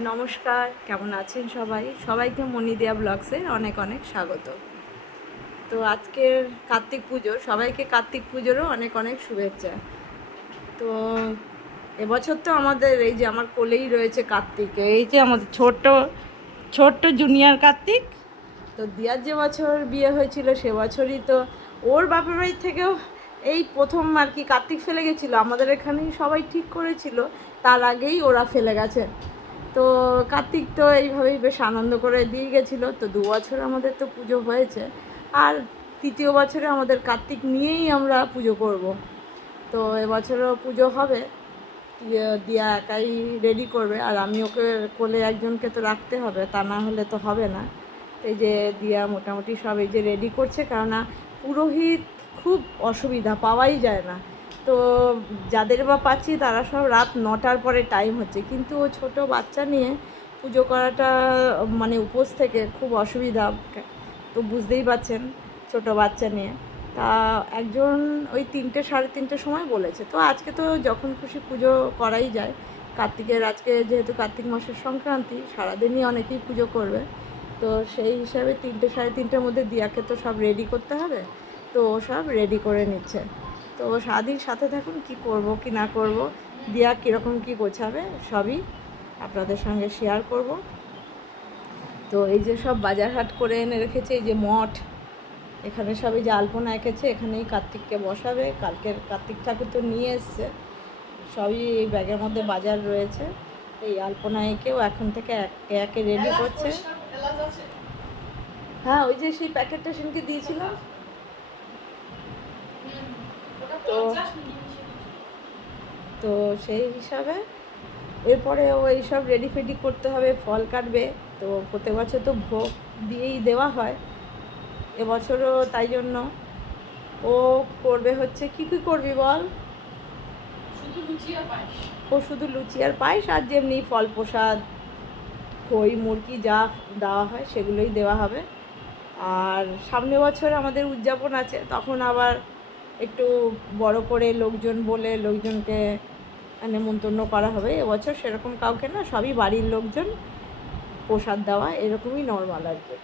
নমস্কার, কেমন আছেন সবাই? সবাইকে মনি মনিদিয়া ব্লগসে অনেক অনেক স্বাগত। তো আজকের কার্তিক পুজো সবাইকে কার্তিক পুজোরও অনেক অনেক শুভেচ্ছা। তো এবছর তো আমাদের এই যে আমার কোলেই রয়েছে কার্তিক, এই যে আমাদের ছোট্ট ছোট্ট জুনিয়র কার্তিক। তো দিয়ার যে বছর বিয়ে হয়েছিল, সে বছরই তো ওর বাপের বাড়ির থেকেও এই প্রথম আর কি কার্তিক ফেলে গেছিল। আমাদের এখানেই সবাই ঠিক করেছিল, তার আগেই ওরা ফেলে গেছে। তো কার্তিক তো এইভাবেই বেশ আনন্দ করে দিয়ে গেছিল। তো দু বছর আমাদের তো পুজো হয়েছে। আর তৃতীয় বছরে আমাদের কার্তিক নিয়েই আমরা পুজো করব। তো এবছরও পুজো হবে। দিয়ে- একাই রেডি করবে। আর আমি ওকে কোলে একজনকে তো রাখতে হবে, তা না হলে তো হবে না। এই যে দিয়া মোটামুটি সব এই যে রেডি করছে, কেননা পুরোহিত খুব অসুবিধা, পাওয়াই যায় না। তো যাদের বা পাচ্ছি তারা সব রাত নটার পরে টাইম হচ্ছে। কিন্তু ও ছোট বাচ্চা নিয়ে পুজো করাটা মানে উপোস থেকে খুব অসুবিধা। তো বুঝতেই পারছেন ছোট বাচ্চা নিয়ে। তা একজন ওই তিনটে, সাড়ে তিনটের সময় বলেছে। তো আজকে তো যখন খুশি পুজো করাই যায়। কার্তিকের আজকে যেহেতু কার্তিক মাসের সংক্রান্তি, সারাদিনই অনেকেই পুজো করবে। তো সেই হিসাবে তিনটে, সাড়ে তিনটের মধ্যে দিয়াকে তো সব রেডি করতে হবে। তো সব রেডি করে নিচ্ছে। তো সারাদিন সাথে থাকুন, কি করব, কি না করব, দিয়া কীরকম কি গোছাবে, সবই আপনাদের সঙ্গে শেয়ার করব। তো এই যে সব বাজার হাট করে এনে রেখেছে, এই যে মঠ, এখানে সবই যে আলপনা এঁকেছে, এখানেই কার্তিককে বসাবে, কালকের কার্তিক ঠাকুর তো নিয়ে এসছে, সবই এই ব্যাগের মধ্যে বাজার রয়েছে, এই আলপনা এঁকেও এখন থেকে একে একে রেডি করছে। হ্যাঁ ওই যে সেই প্যাকেটটা সেদিনকে দিয়েছিলাম তো তো সেই হিসাবে এরপরে ও এইসব রেডি ফেডি করতে হবে ফল কাটবে। তো প্রত্যেক বছর তো ভোগ দিয়েই দেওয়া হয়। এবছরও তাই জন্য। ও করবে হচ্ছে কি কি করবি বল? শুধু লুচি আর পায়েস। ও শুধু লুচি আর পায়েস আর যেমনি ফল প্রসাদ খই মুরগি যা দেওয়া হয় সেগুলোই দেওয়া হবে। আর সামনে বছর আমাদের উদযাপন আছে তখন আবার একটু বড় করে লোকজন বলে লোকজনকে নেমন্তন্ন করা হবে এবছর, সেরকম কাউকে না, সবই বাড়ির লোকজন প্রসাদ দেওয়া, এরকমই নর্মাল আর কি।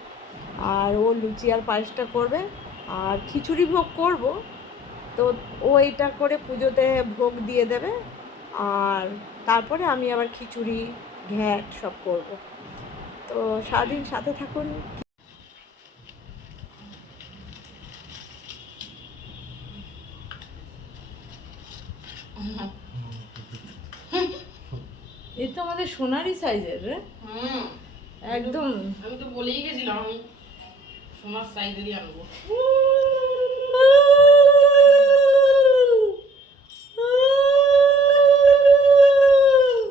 আর ও লুচি আর পায়েসটা করবে, আর খিচুড়ি ভোগ করব। তো ও এইটা করে পুজোতে ভোগ দিয়ে দেবে, আর তারপরে আমি আবার খিচুড়ি, ঘ্যাট সব করব। তো সারাদিন সাথে থাকুন। এই তো আমাদের সোনারি সাইজের রে। হুম। একদম। আমি তো বলেই গেছিলাম আমি সোনার সাইজেরই আনব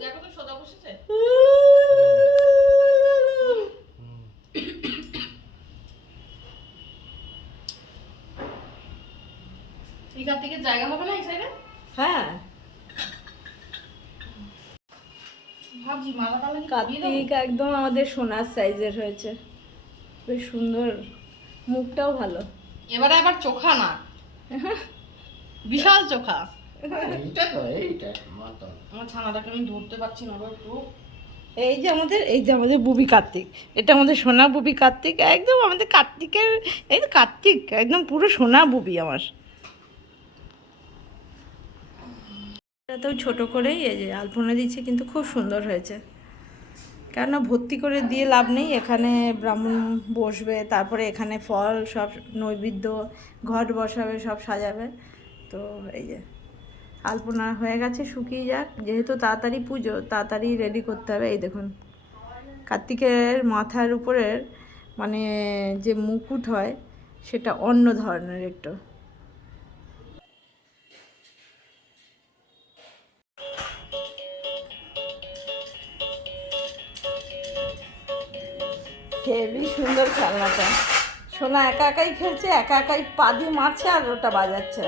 দেখো তো সদা বসেছে এই কার্তিকের জায়গা হবে না এই সাইডে হ্যাঁ ভাবছি মালা টালা কি দিয়ে দেবো? কার্তিক একদম আমাদের সোনার সাইজের হয়েছে। বেশ সুন্দর। মুখটাও ভালো। এবারে আবার চোখা না। বিশাল চোখা। এইটা তো এইটা আমার ছানাটাকে আমি ধরতে পারছি না আবার একটু। এই যে আমাদের এই যে আমাদের বুবি কার্তিক। এটা আমাদের সোনা বুবি কার্তিক। একদম আমাদের কার্তিকের এই তো কার্তিক একদম পুরো সোনা বুবি আমার। এটাতেও ছোট করেই এই যে আলপনা দিচ্ছে কিন্তু খুব সুন্দর হয়েছে। কেননা ভর্তি করে দিয়ে লাভ নেই। এখানে ব্রাহ্মণ বসবে, তারপরে এখানে ফল সব নৈবেদ্য ঘট বসাবে, সব সাজাবে। তো এই যে, আলপনা হয়ে গেছে, শুকিয়ে যাক। যেহেতু তাড়াতাড়ি পুজো, তাড়াতাড়ি রেডি করতে হবে। এই দেখুন, কার্তিকের মাথার উপরের মানে যে মুকুট হয়, সেটা অন্য ধরনের একটু। হেভি সুন্দর খেলনাটা। সোনা একা একাই খেলছে, একা একাই পা দিয়ে মারছে আর ওটা বাজাচ্ছে।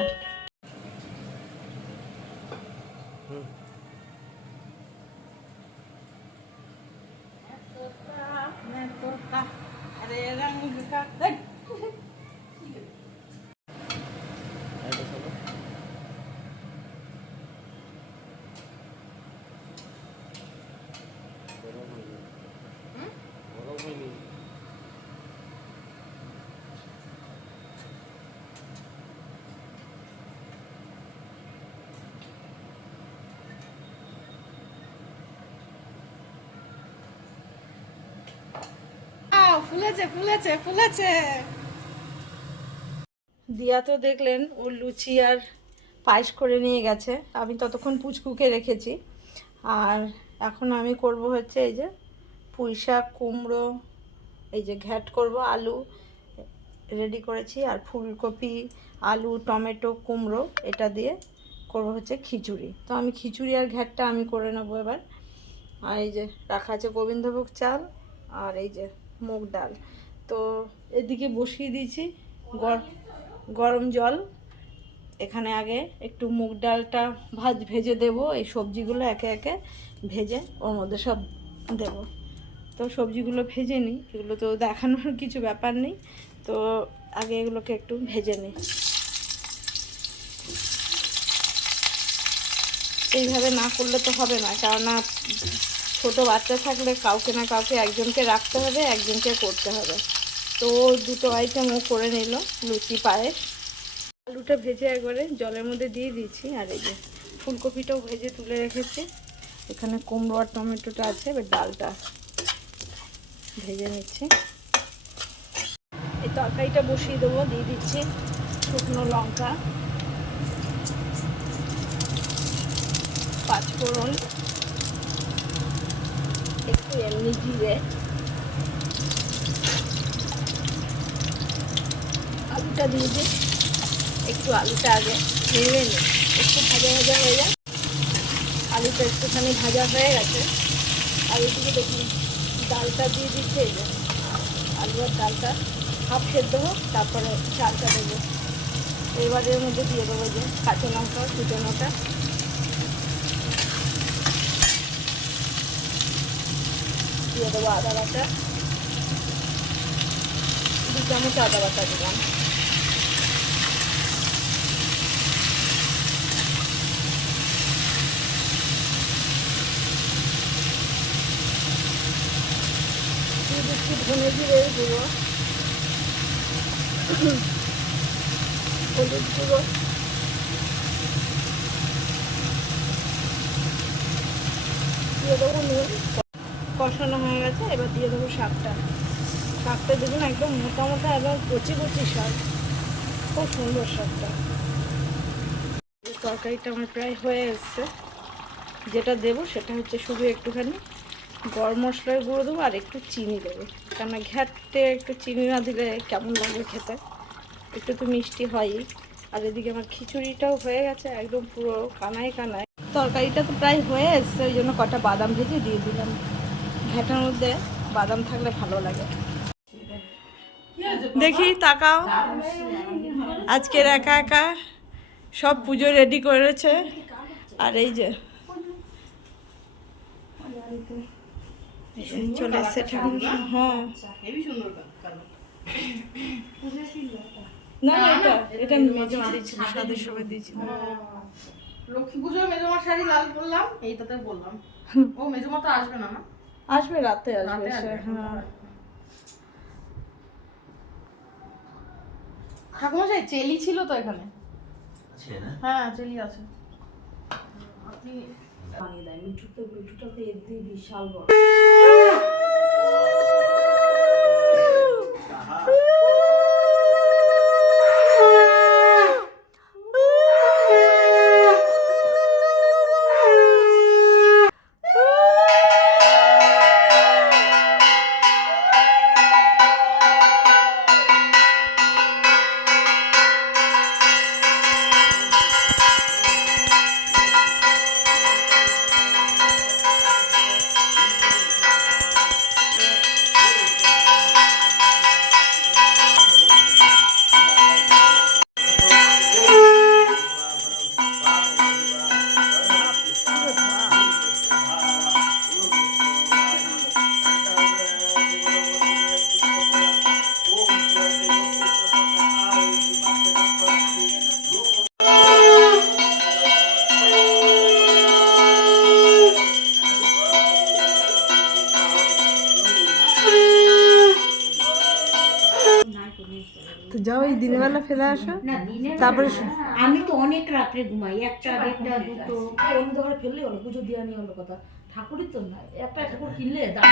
ফুলেছে ফুলেছে ফুলেছে। দিয়া তো দেখলেন, ও লুচি আর পায়েস করে নিয়ে গেছে। আমি ততক্ষণ পুচকুকে রেখেছি। আর এখন আমি করব হচ্ছে এই যে পুঁই শাক, কুমড়ো, এই যে ঘ্যাট করব, আলু রেডি করেছি। আর ফুলকপি, আলু, টমেটো, কুমড়ো, এটা দিয়ে করব হচ্ছে খিচুড়ি। তো আমি খিচুড়ি আর ঘ্যাটটা আমি করে নেব এবার। আর এই যে রাখা আছে গোবিন্দভোগ চাল, আর এই যে মুগ ডাল। তো এদিকে বসিয়ে দিয়েছি গর- গরম জল। এখানে আগে একটু মুগ ডালটা ভাজ, ভেজে দেব, এই সবজিগুলো একে একে ভেজে ওর মধ্যে সব দেব। তো সবজিগুলো ভেজে নিই, এগুলো তো দেখানোর কিছু ব্যাপার নেই। তো আগে এগুলোকে একটু ভেজে নিই। এইভাবে না করলে তো হবে না, কেননা ছোট বাচ্চা থাকলে কাউকে না কাউকে একজনকে রাখতে হবে, একজনকে করতে হবে। তো দুটো আইটেম ও করে নিল, লুচি, পায়েস। আলুটা ভেজে একবারে জলের মধ্যে দিয়ে দিয়েছি, আর এই যে ফুলকপিটাও ভেজে তুলে রেখেছি। এখানে কুমড়ো আর টমেটোটা আছে, এবার ডালটা ভেজে নিচ্ছি। এই তরকারিটা বসিয়ে দেবো, দিয়ে দিচ্ছি শুকনো লঙ্কা, পাঁচফোড়ন। একটু এমনি জিরে। আলুটা দিয়ে দিই একটু আলুটা আগে ভেঙে নিই একটু ভাজা ভাজা হয়ে যায় আলুটা একটুখানি ভাজা হয়ে গেছে। আলুটিকে দেখুন, ডালটা দিয়ে দিচ্ছে এই যে। আলু আর ডালটা হাফ সেদ্ধ হোক, তারপরে চালটা দেবো। এবার এর মধ্যে দিয়ে দেবো যে কাঁচা লঙ্কা কুচনোটা দিয়ে দেবো আদা বাটা। দু চামচ আদা বাটা দিলাম। দিচ্ছি ধনে জিরে হলুদ গুঁড়ো। দিয়ে দেবো নুন। কষানো হয়ে গেছে, এবার দিয়ে দেবো শাকটা। শাকটা দেখুন একদম মোটা মোটা এবং কচি কচি শাক। খুব সুন্দর শাকটা। তরকারিটা আমার প্রায় হয়ে এসছে। যেটা দেবো সেটা হচ্ছে শুধু একটুখানি গরম মশলার গুঁড়ো দেবো আর একটু চিনি দেবো। কেননা ঘ্যাটতে একটু চিনি না দিলে কেমন লাগবে খেতে? একটু তো মিষ্টি হয়ই। আর এদিকে আমার খিচুড়িটাও হয়ে গেছে একদম পুরো কানায় কানায়। তরকারিটা তো প্রায় হয়ে এসছে, ওই জন্য কটা বাদাম ভেজে দিয়ে দিলাম। ঘ্যাটের মধ্যে বাদাম থাকলে ভালো লাগে। দেখি তাকাও। আজকের একা একা সব পুজো রেডি করেছে। আর এই যে চলে এসছে ঠাকুর হ্যাঁ। না এটা এটা মেজমা দিয়েছিল সাদের দিয়েছিল। লক্ষ্মী পুজোয় মেজমার শাড়ি লাল করলাম এইটাতে বললাম। ও মেজমা তো আসবে না না? আসবে রাতে আসবে সে, হ্যাঁ। ঠাকুমশাই চেলি ছিল তো এখানে? হ্যাঁ চেলি আছে। আপনি বানিয়ে দেয় মিঠুটা মিঠুটা তো এর বিশাল বড়। দিনের ফেলে আসো? না দিনে তারপরে আমি তো অনেক রাত্রে ঘুমাই একটা দেড়টা দুটো। অন্য ধরে ফেললে হলো পুজো দিয়ে নিয়ে হলো কথা। ঠাকুরই তো না একটা ঠাকুর কিনলে দাম।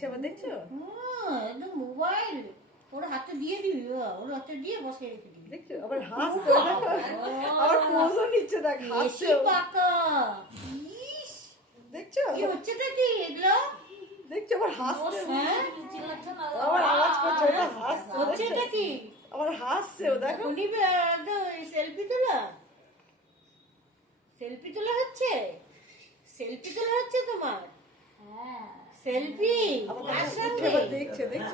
দেখছি আবার দেখছ হ্যাঁ, একদম মোবাইল ওর হাতে দিয়ে দিবি ওর হাতে দিয়ে বসে রেখে দিবি। দেখছ? আবার হাসছে। আবার পোজও নিচ্ছে দেখ হাসছে পাকা। দেখছ? কি হচ্ছে কি এগুলো? দেখছ? আবার হাসছে। হ্যাঁ আবার আওয়াজ করছে ওটা হাসছে হচ্ছে দেখছ? এটা কি আবার হাসছে ও দেখো। উনি সেলফি তোলা? সেলফি তোলা হচ্ছে? সেলফি তোলা হচ্ছে তোমার? সেলফি কার সঙ্গে দেখছে দেখছ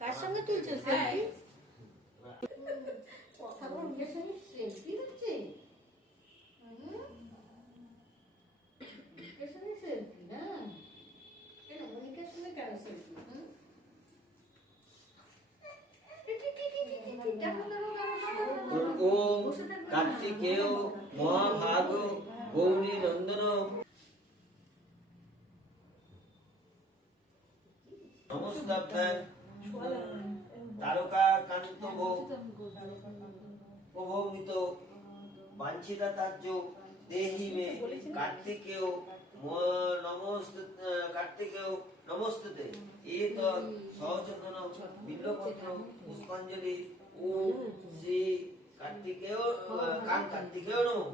কার সঙ্গে তুলছো সেলফি কথা বল সঙ্গে সেলফি হচ্ছে সেলফি না কেন সঙ্গে সেলফি কার্তিকেয় মহাভাগ গৌরী নন্দন তারকা কান্তভ প্রভমিত বাঞ্ছিতা তার্য দেহি মে কার্তিকেয় কার্তিকেয় নমস্তুতে। এত সহচন্দন বিল্লপত্র পুষ্পাঞ্জলি। ওম শ্রী কার্তিকেয় কান কার্তিকেয় নমঃ।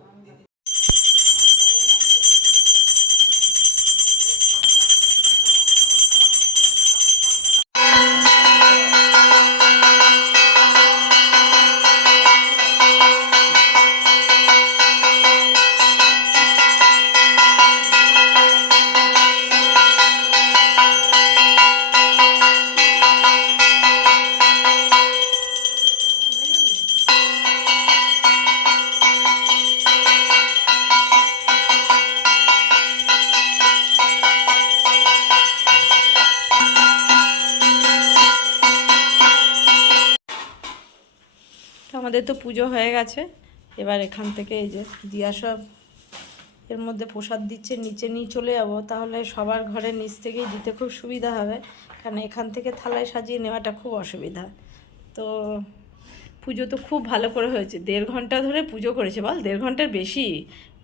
আমাদের তো পুজো হয়ে গেছে। এবার এখান থেকে এই যে দিয়া সব এর মধ্যে প্রসাদ দিচ্ছে, নিচে নিয়ে চলে যাব। তাহলে সবার ঘরে নিচ থেকেই দিতে খুব সুবিধা হবে। কারণ এখান থেকে থালায় সাজিয়ে নেওয়াটা খুব অসুবিধা। তো পুজো তো খুব ভালো করে হয়েছে। দেড় ঘণ্টা ধরে পুজো করেছে বল? দেড় ঘণ্টার বেশি?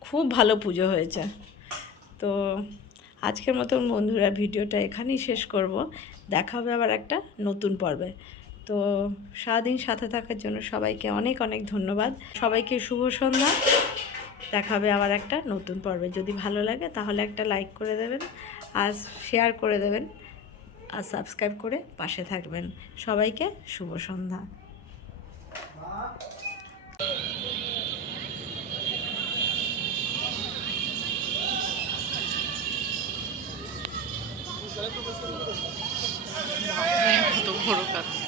খুব ভালো পুজো হয়েছে। তো আজকের মতন বন্ধুরা, ভিডিওটা এখানেই শেষ করব। দেখা হবে আবার একটা নতুন পর্বে। তো সারাদিন সাথে থাকার জন্য সবাইকে অনেক অনেক ধন্যবাদ। সবাইকে শুভ সন্ধ্যা। দেখা হবে আবার একটা নতুন পর্বে। যদি ভালো লাগে তাহলে একটা লাইক করে দেবেন আর শেয়ার করে দেবেন আর সাবস্ক্রাইব করে পাশে থাকবেন। সবাইকে শুভ সন্ধ্যা। কত বড় কাকা